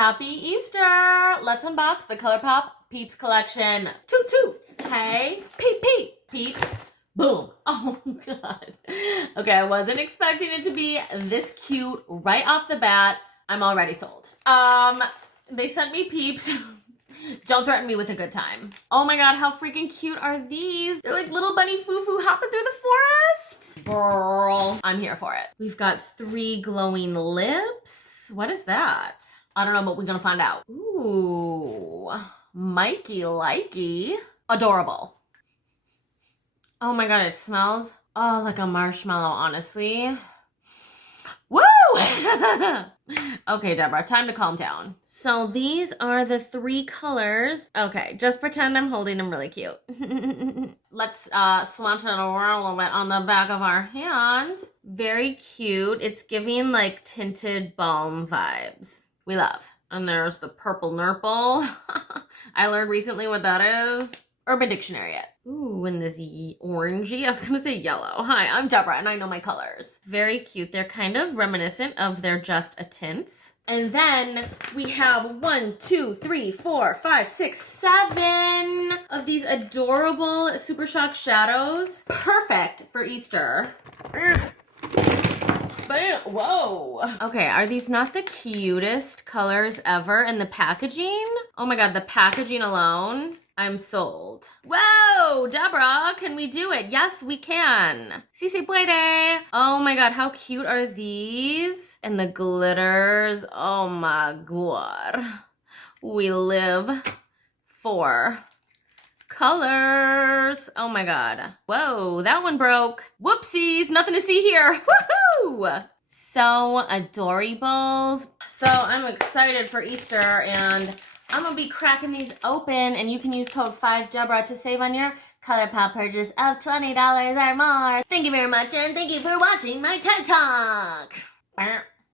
Happy Easter! Let's unbox the ColourPop Peeps Collection. Toot toot! Hey, Peep Peep! Peeps. Boom. Oh god. Okay, I wasn't expecting it to be this cute right off the bat. I'm already sold. They sent me Peeps. Don't threaten me with a good time. Oh my god, how freaking cute are these? They're like little bunny foo-foo hopping through the forest. Girl, I'm here for it. We've got 3 glowing lips. What is that? I don't know, but we're gonna find out. Ooh, 𝐒𝐈𝐌𝐿𝐈𝐿. Adorable. Oh my god, it smells like a marshmallow, honestly. Woo! Okay, Deborah, time to calm down. So these are the 3 colors. Okay, just pretend I'm holding them really cute. Let's swatch it around a little bit on the back of our hand. Very cute. It's giving like tinted balm vibes. We love. And there's the purple nurple. I learned recently what that is. Urban Dictionary it. Ooh, and this orangey, I was gonna say yellow. Hi, I'm Deborah and I know my colors. Very cute. They're kind of reminiscent of their Just a Tint. And then we have 1, 2, 3, 4, 5, 6, 7 of these adorable Super Shock shadows. Perfect for Easter. Whoa. Okay, are these not the cutest colors ever? And the packaging? Oh my god, the packaging alone. I'm sold. Whoa, Deborah, can we do it? Yes, we can. Si se puede. Oh my god, how cute are these? And the glitters. Oh my god. We live for colors. Oh my god. Whoa, that one broke. Whoopsies, nothing to see here. Woohoo! So adorables. So I'm excited for Easter and I'm gonna be cracking these open and you can use code 5Deborah to save on your ColourPop purchase of $20 or more. Thank you very much and thank you for watching my TED Talk.